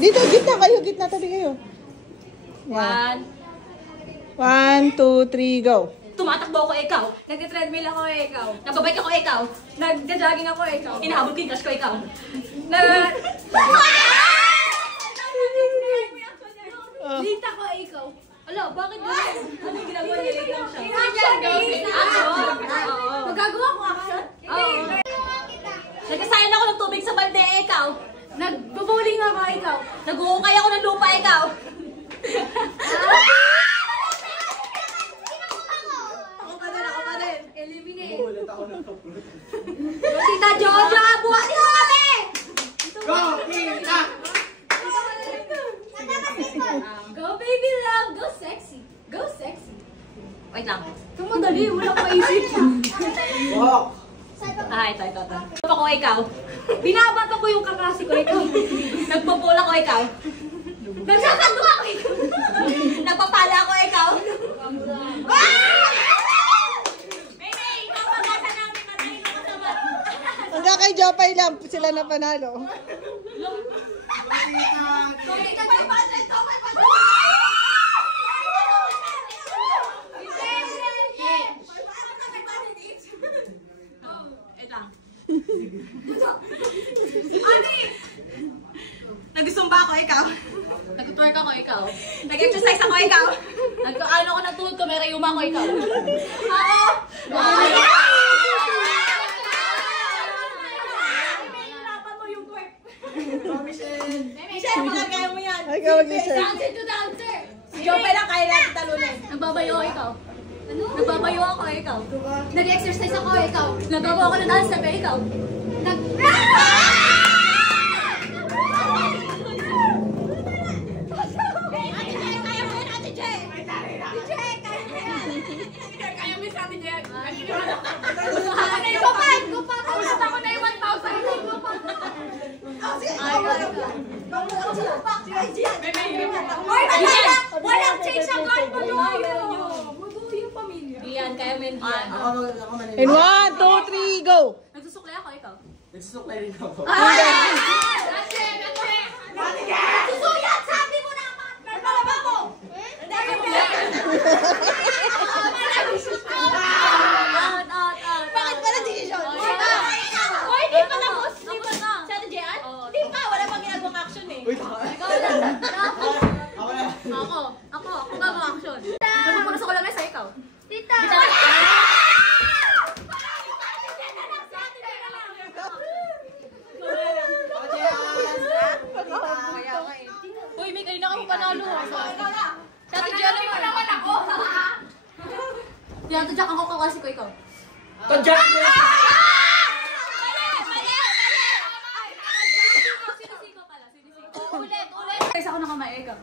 Dito, gitna kayo. Gitna, tabi kayo. 1. 1, 2, 3, go. Tumatakbo ako, ikaw. Nagte-treadmill ako, ikaw. Nagbabike ako, ikaw. Nagja-jogging ako, ikaw. Hinahabol ko yung crush ko, ikaw. Lita ko, ikaw. Ala, bakit gano'n? Anong ginagawa niya? Late lang siya. Magagawa ko action? Oo. Nagkasayan ako ng tubig sa balde, ikaw. Nagbubuling ako, ikaw. Nag-uukay ako ng lupa, ikaw. Ako pa din. Eliminate. Tita Jojo, buhatin mo kami! Go, Tita! Go, baby love! Go, sexy! Go, sexy! Wait lang. Ito madali, wala ko maisip. Walk! Ito. Ako, ikaw. Binabata ko yung kakasi ko, ikaw. Nagpapola ko, ikaw. Nagsasando ako, ikaw. Nagpapala ako, ikaw. Hanggang kay Jopay lang sila na panalo. Nag-zumba ako, ikaw. Nag-twerk ako, ikaw. Nag-exercise ako, ikaw. Nag-ano ako ng tuhod ko, may rayuma ako, ikaw. Michelle, magagaya mo yan. Ay, ikaw mag-Michelle. Dancer to dancer. Si Jopay lang kaya natin talunin. Nagbabayo ako, ikaw. Nagbabayo ako, ikaw. Nag-exercise ako, ikaw. Nagbabayo ako ng dance step, ikaw. Walang change ang card mo doon! Maduyo yung pamilya. Diyan, kaya men diyan. In 1, 2, 3, go! Nagsusuklay ako, ikaw. Nagsusuklay rin ako. Susuyat! Sabi mo naman! Nagpalaba ko! Bakit pala decision? Hoy, di pa tapos! Di pa na! Sa atin, Jean? Di pa! Wala pang ginagawang action eh. Ikaw na! Ako ba mga action? Nagpupunas ako lang sa ikaw. Tita! Uy, may kayo na kami panalo. Sa atin, Jean naman ako. Tinatadyak ako kakasi ko, ikaw. Tadyak mo! Sinisigaw pala, sinisigaw. Ulit! Guys, ako nakamay, ikaw.